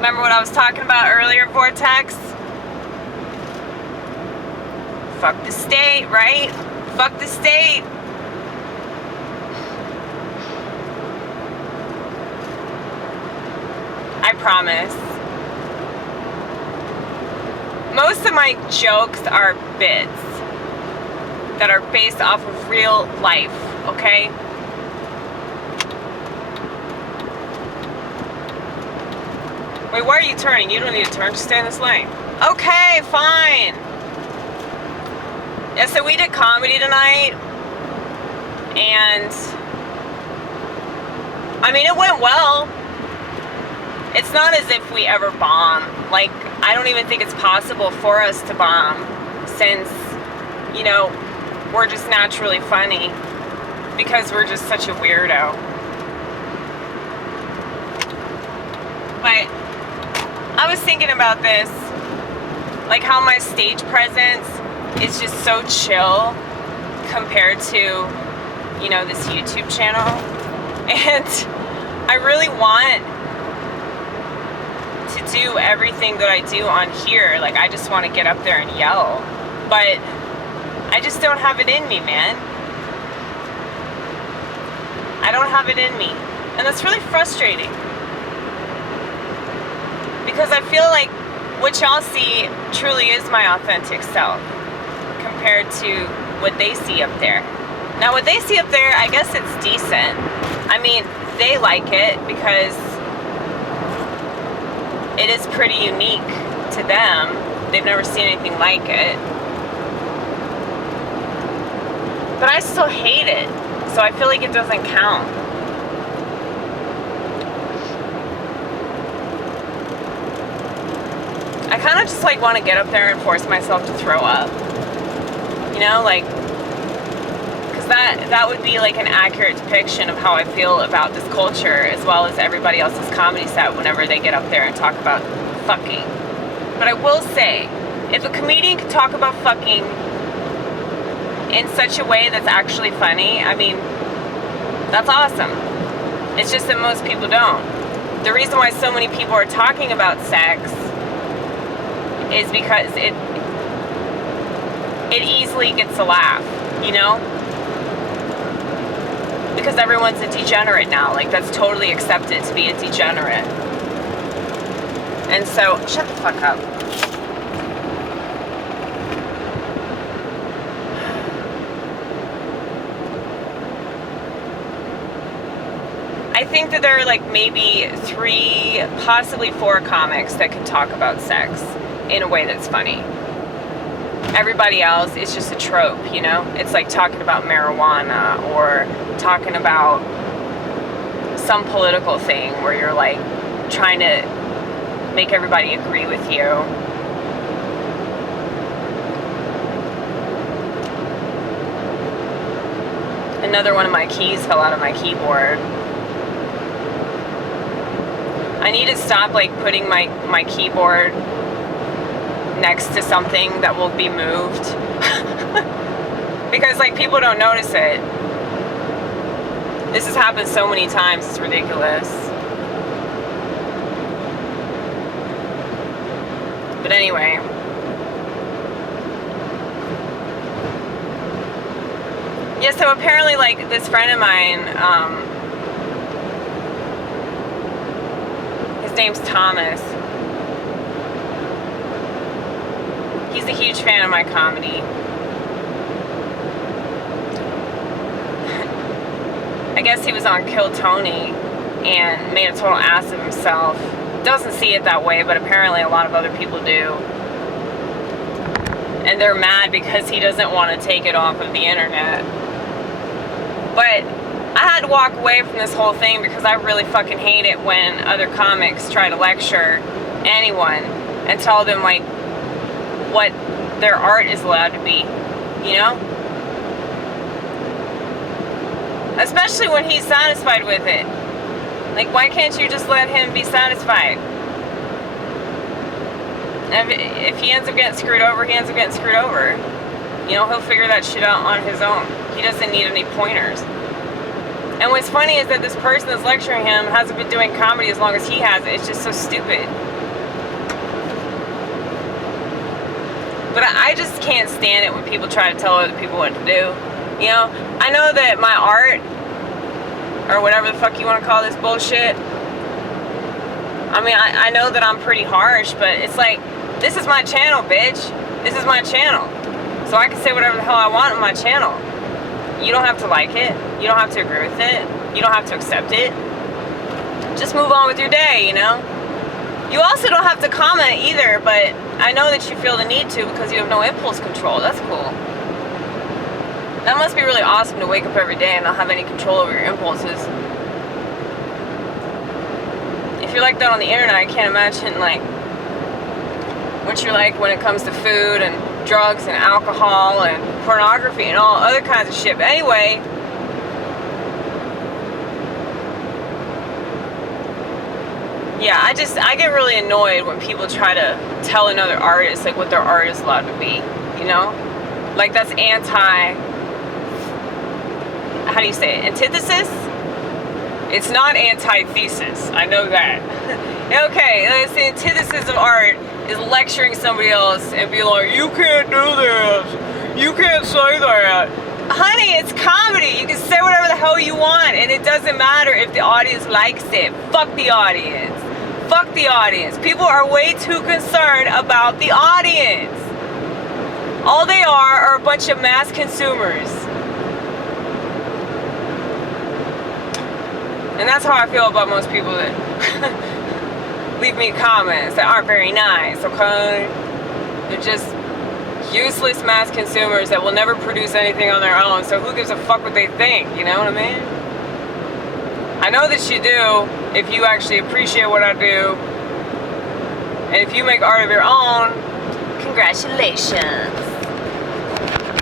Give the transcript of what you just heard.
Remember what I was talking about earlier, vortex? Fuck the state, right? Fuck the state. I promise. Most of my jokes are bits that are based off of real life, okay? Wait, why are you turning? You don't need to turn, just stay in this lane. Okay, fine. Yeah, so we did comedy tonight, and I mean, it went well. It's not as if we ever bomb. Like, I don't even think it's possible for us to bomb, since, you know, we're just naturally funny, because we're just such a weirdo. But I was thinking about this, like how my stage presence is just so chill compared to, you know, this YouTube channel. And I really want to do everything that I do on here. Like, I just want to get up there and yell. But I just don't have it in me, man. I don't have it in me. And that's really frustrating. Because I feel like what y'all see truly is my authentic self compared to what they see up there. Now, what they see up there, I guess it's decent. I mean, they like it because it is pretty unique to them. They've never seen anything like it. But I still hate it, so I feel like it doesn't count. I kind of just like want to get up there and force myself to throw up. You know, like, because that would be like an accurate depiction of how I feel about this culture, as well as everybody else's comedy set whenever they get up there and talk about fucking. But I will say, if a comedian could talk about fucking in such a way that's actually funny, I mean, that's awesome. It's just that most people don't. The reason why so many people are talking about sex is because it easily gets a laugh, you know? Because everyone's a degenerate now. Like, that's totally accepted to be a degenerate. And so, shut the fuck up. I think that there are like maybe 3, possibly 4 comics that can talk about sex in a way that's funny. Everybody else is just a trope, you know? It's like talking about marijuana or talking about some political thing where you're like trying to make everybody agree with you. Another one of my keys fell out of my keyboard. I need to stop like putting my keyboard next to something that will be moved. Because like people don't notice it. This has happened so many times, it's ridiculous. But anyway. Yeah, so apparently like this friend of mine, his name's Thomas. He's a huge fan of my comedy. I guess he was on Kill Tony and made a total ass of himself. Doesn't see it that way, but apparently a lot of other people do. And they're mad because he doesn't want to take it off of the internet. But I had to walk away from this whole thing because I really fucking hate it when other comics try to lecture anyone and tell them like what their art is allowed to be, you know? Especially when he's satisfied with it. Like, why can't you just let him be satisfied? And if he ends up getting screwed over, he ends up getting screwed over. You know, he'll figure that shit out on his own. He doesn't need any pointers. And what's funny is that this person that's lecturing him hasn't been doing comedy as long as he has. It's just so stupid. But I just can't stand it when people try to tell other people what to do. You know, I know that my art, or whatever the fuck you want to call this bullshit, I mean, I know that I'm pretty harsh, but it's like, this is my channel, bitch. This is my channel. So I can say whatever the hell I want on my channel. You don't have to like it. You don't have to agree with it. You don't have to accept it. Just move on with your day, you know? You also don't have to comment either, but I know that you feel the need to because you have no impulse control. That's cool. That must be really awesome to wake up every day and not have any control over your impulses. If you're like that on the internet, I can't imagine like what you're like when it comes to food and drugs and alcohol and pornography and all other kinds of shit. But anyway, yeah, I get really annoyed when people try to tell another artist like what their art is allowed to be, you know? Like that's anti, how do you say it, antithesis? It's not antithesis, I know that. Okay, it's the antithesis of art is lecturing somebody else and be like, you can't do this, you can't say that. Honey, it's comedy. You can say whatever the hell you want and it doesn't matter if the audience likes it. Fuck the audience. Fuck the audience. People are way too concerned about the audience. All they are a bunch of mass consumers. And that's how I feel about most people that leave me comments that aren't very nice, okay? They're just useless mass consumers that will never produce anything on their own, so who gives a fuck what they think, you know what I mean? I know that you do if you actually appreciate what I do, and if you make art of your own, congratulations.